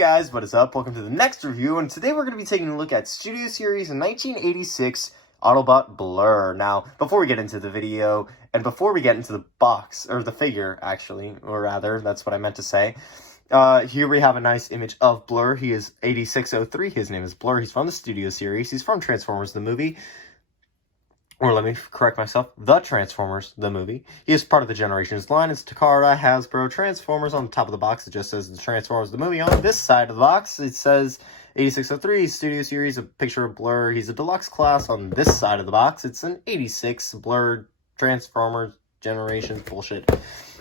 guys, what is up? Welcome to the next review, and today we're going to be taking a look at Studio Series 1986 Autobot Blurr. Now, before we get into the video, and before we get into the box, or the figure, actually, or rather, that's what I meant to say, here we have a nice image of Blurr. He is 8603, his name is Blurr, he's from the Studio Series, he's from Transformers the movie. Or let me correct myself, the Transformers, the movie. He is part of the Generations line. It's Takara, Hasbro, Transformers. On the top of the box, it just says the Transformers, the movie. On this side of the box, it says 8603, Studio Series, a picture of Blurr. He's a deluxe class. On this side of the box, it's an 86, Blurr, Transformers, Generations, bullshit.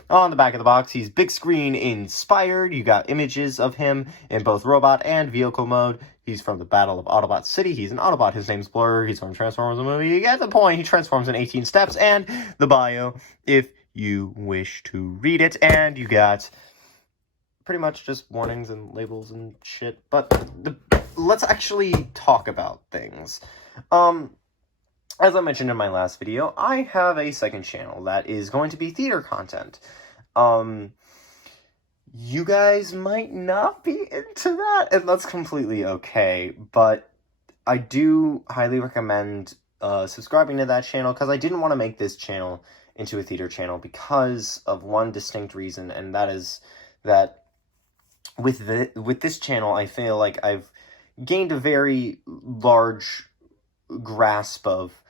On the back of the box, he's big screen inspired. You got images of him in both robot and vehicle mode. He's from the Battle of Autobot City. He's an Autobot. His name's Blurr. He's from Transformers the movie. You get the point. He transforms in 18 steps. And the bio, if you wish to read it. And you got pretty much just warnings and labels and shit. But let's actually talk about things. As I mentioned in my last video, I have a second channel that is going to be theater content. You guys might not be into that, and that's completely okay, but I do highly recommend subscribing to that channel, because I didn't want to make this channel into a theater channel because of one distinct reason, and that is that with this channel, I feel like I've gained a very large grasp of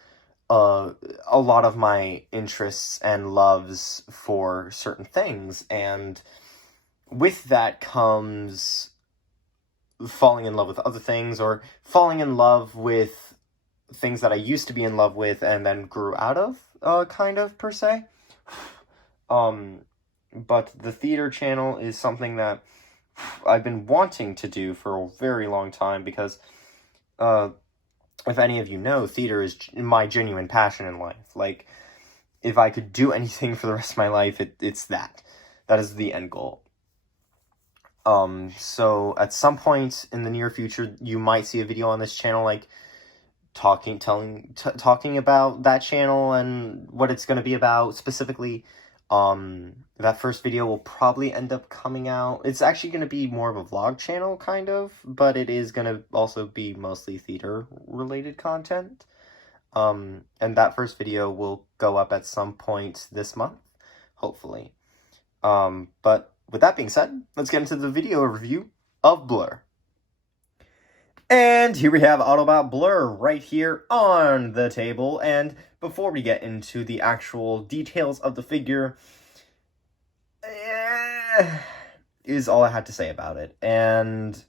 a lot of my interests and loves for certain things, and with that comes falling in love with other things, or falling in love with things that I used to be in love with and then grew out of, kind of, per se. But the theater channel is something that I've been wanting to do for a very long time, because, if any of you know, theater is my genuine passion in life. Like, if I could do anything for the rest of my life, it's that. That is the end goal. So at some point in the near future, you might see a video on this channel, like, talking about that channel and what it's going to be about specifically. That first video will probably end up coming out. It's actually going to be more of a vlog channel, kind of, but it is going to also be mostly theater-related content. And that first video will go up at some point this month, hopefully. But with that being said, let's get into the video review of Blurr. And here we have Autobot Blurr right here on the table. And before we get into the actual details of the figure, is all I had to say about it. And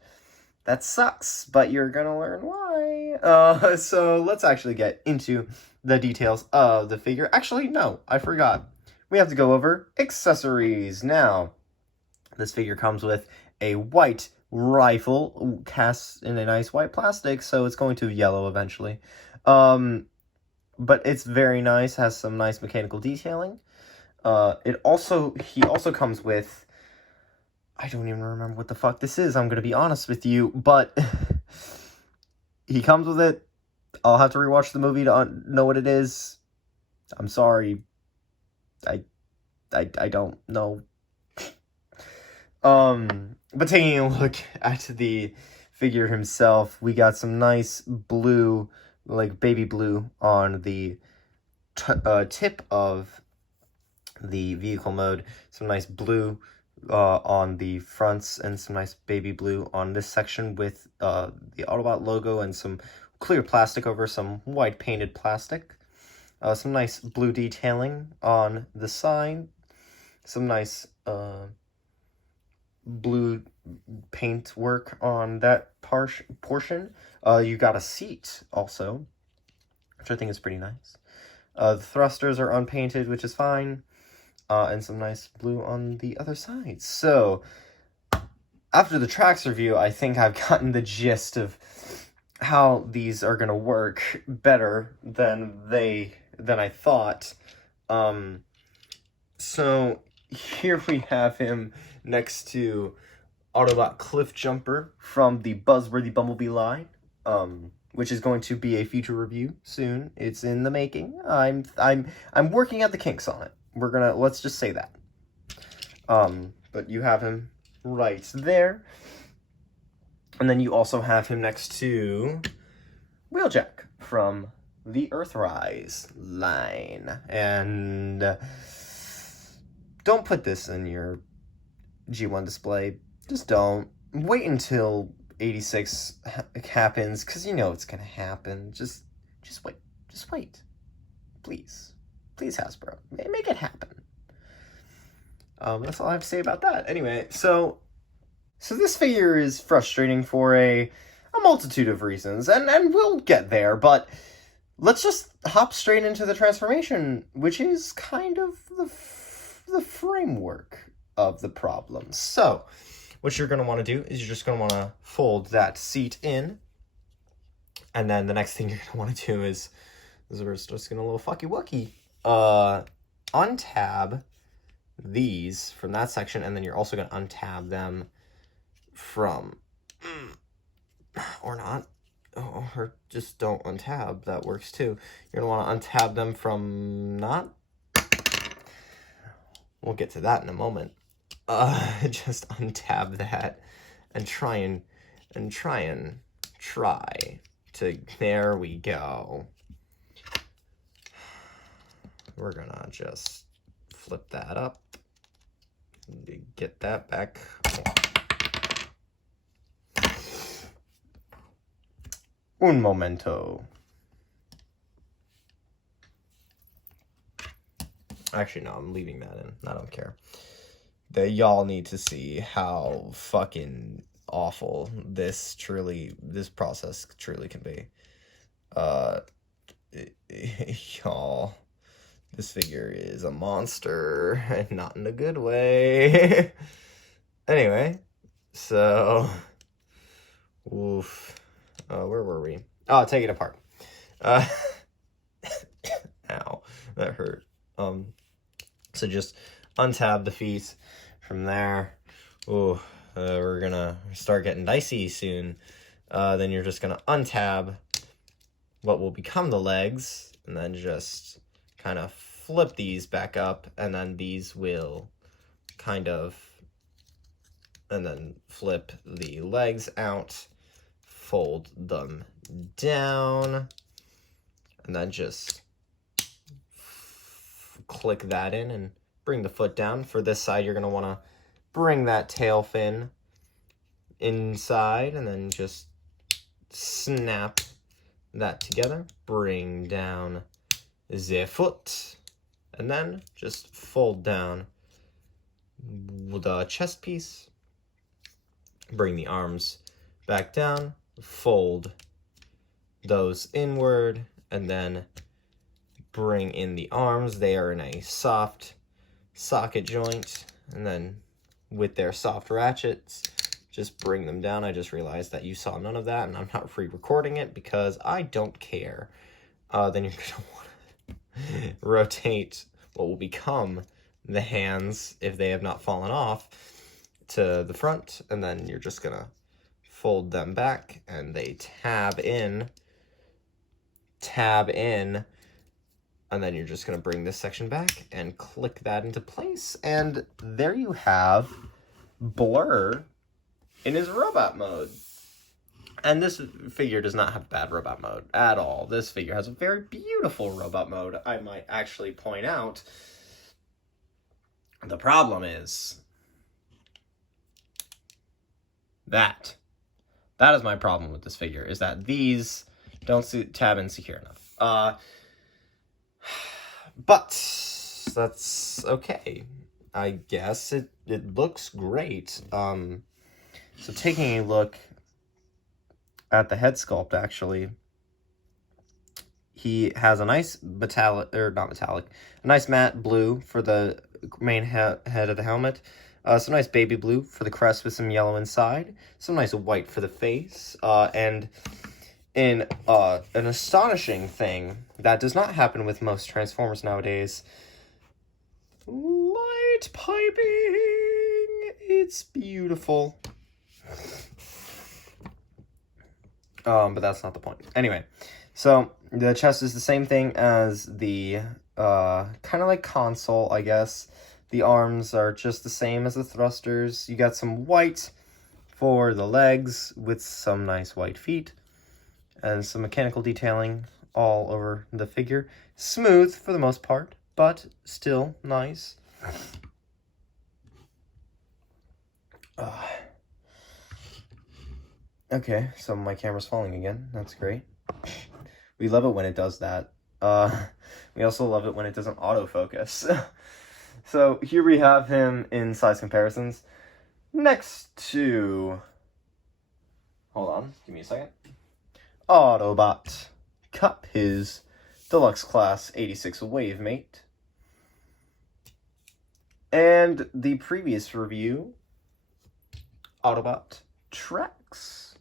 that sucks, but you're gonna learn why. So let's actually get into the details of the figure. Actually, no, I forgot. We have to go over accessories now. This figure comes with a white rifle cast in a nice white plastic, so it's going to yellow eventually. But it's very nice, has some nice mechanical detailing. He also comes with, I don't even remember what the fuck this is, I'm gonna be honest with you, but he comes with it. I'll have to rewatch the movie to know what it is. I'm sorry. I don't know. But taking a look at the figure himself, we got some nice blue, like baby blue, on the tip of the vehicle mode. Some nice blue on the fronts, and some nice baby blue on this section with the Autobot logo and some clear plastic over some white painted plastic. Some nice blue detailing on the side. Some nice blue paint work on that portion. You got a seat also, which I think is pretty nice. The thrusters are unpainted, which is fine, and some nice blue on the other side. So after the tracks review, I think I've gotten the gist of how these are gonna work better than I thought. So here we have him next to Autobot Cliff Jumper from the Buzzworthy Bumblebee line, which is going to be a future review soon. It's in the making. I'm working out the kinks on it. Let's just say that. But you have him right there. And then you also have him next to Wheeljack from the Earthrise line. And don't put this in your G1 display. Just don't. Wait until 86 happens, because you know it's going to happen. Just wait. Just wait. Please. Please, Hasbro. Make it happen. That's all I have to say about that. Anyway, so this figure is frustrating for a multitude of reasons, and we'll get there, but let's just hop straight into the transformation, which is kind of the framework of the problem. So, what you're going to want to do is you're just going to want to fold that seat in, and then the next thing you're going to want to do is we're just going to a little fucky wucky, untab these from that section, and then you're also going to untab them from, or not, or just don't untab, that works too. You're going to want to untab them from not, we'll get to that in a moment. Just untab that and try to, there we go. We're gonna just flip that up, get that back. Un momento. Actually, no, I'm leaving that in. I don't care. Y'all need to see how fucking awful this process truly can be. Y'all, this figure is a monster, and not in a good way. Anyway, so, oof. Where were we? Oh, take it apart. Ow, that hurt. So just untab the feet from there. Ooh, we're gonna start getting dicey soon. Then you're just gonna untab what will become the legs, and then just kind of flip these back up, and then these will kind of, and then flip the legs out, fold them down, and then just click that in and bring the foot down. For this side, you're going to want to bring that tail fin inside, and then just snap that together, bring down the foot, and then just fold down the chest piece, bring the arms back down, fold those inward, and then bring in the arms. They are in a soft socket joint, and then with their soft ratchets, just bring them down. I just realized that you saw none of that, and I'm not re-recording it because I don't care. Then you're gonna want to rotate what will become the hands, if they have not fallen off, to the front, and then you're just gonna fold them back, and they tab in, and then you're just going to bring this section back and click that into place, and there you have Blurr in his robot mode. And this figure does not have bad robot mode at all. This figure has a very beautiful robot mode, I might actually point out. The problem is that is my problem with this figure, is that these don't tab in secure enough. But that's okay. I guess it looks great. So taking a look at the head sculpt, actually, he has a nice a nice matte blue for the main head of the helmet. Some nice baby blue for the crest with some yellow inside. Some nice white for the face. And in an astonishing thing that does not happen with most Transformers nowadays, light piping. It's beautiful. But that's not the point. Anyway, so the chest is the same thing as the kind of like console, I guess. The arms are just the same as the thrusters. You got some white for the legs with some nice white feet and some mechanical detailing all over the figure. Smooth for the most part, but still nice. Okay, so my camera's falling again. That's great. We love it when it does that. We also love it when it doesn't autofocus. So here we have him in size comparisons next to... Hold on, give me a second. Autobot Cup, his Deluxe Class 86 Wavemate. And the previous review, Autobot Trex.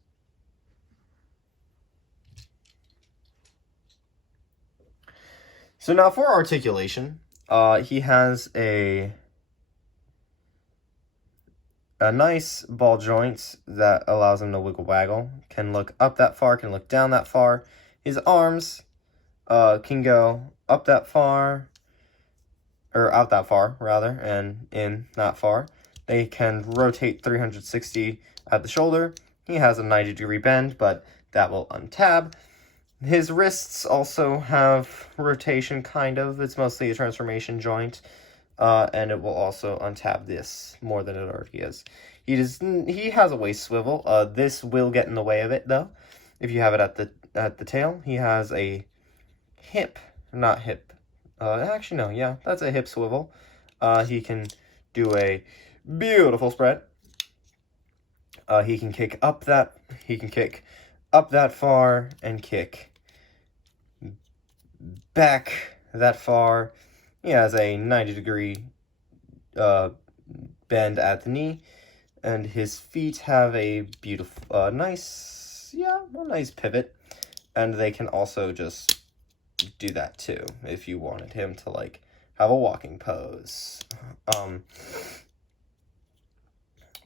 So now for articulation, he has a nice ball joint that allows him to wiggle waggle. Can look up that far, can look down that far. His arms can go up that far, or out that far, rather, and in that far. They can rotate 360 at the shoulder. He has a 90-degree bend, but that will untab. His wrists also have rotation, kind of. It's mostly a transformation joint, and it will also untab this more than it already is. He has a waist swivel. This will get in the way of it, though. If you have it at the tail, he has a actually no, yeah, that's a hip swivel. He can do a beautiful spread. He can kick up that far and kick back that far. He has a 90-degree bend at the knee, and his feet have a beautiful, nice pivot, and they can also just do that too if you wanted him to like have a walking pose.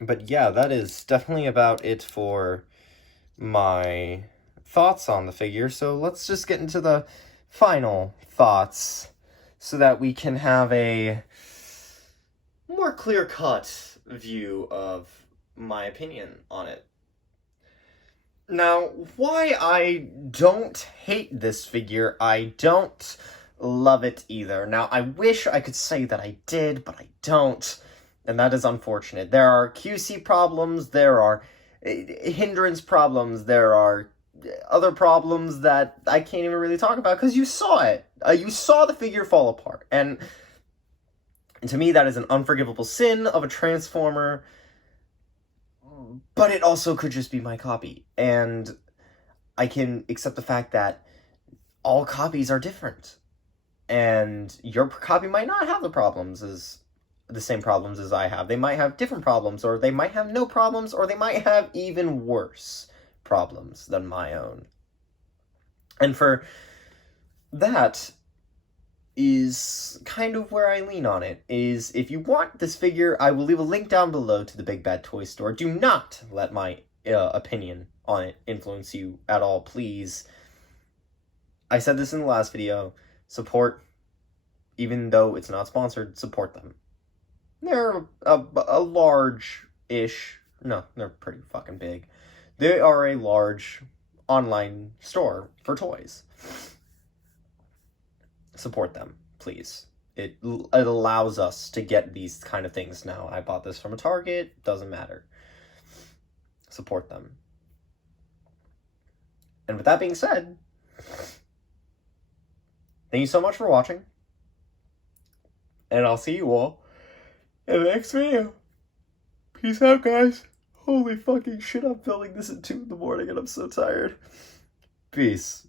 But yeah, that is definitely about it for my thoughts on the figure. So let's just get into the final thoughts so that we can have a more clear-cut view of my opinion on it. Now, why I don't hate this figure, I don't love it either. Now, I wish I could say that I did, but I don't, and that is unfortunate. There are QC problems, there are hindrance problems, there are other problems that I can't even really talk about because you saw it. You saw the figure fall apart, and to me that is an unforgivable sin of a Transformer. But it also could just be my copy, and I can accept the fact that all copies are different, and your copy might not have the same problems as I have. They might have different problems, or they might have no problems, or they might have even worse problems than my own. And for that is kind of where I lean on it, is if you want this figure, I will leave a link down below to the Big Bad Toy Store. Do not let my opinion on it influence you at all, please. I said this in the last video, support, even though it's not sponsored, support them. They're a large-ish, no, they're pretty fucking big. They are a large online store for toys. Support them, please. It allows us to get these kind of things now. I bought this from a Target, doesn't matter. Support them. And with that being said, thank you so much for watching. And I'll see you all in the next video. Peace out, guys. Holy fucking shit, I'm filming this at 2 in the morning and I'm so tired. Peace.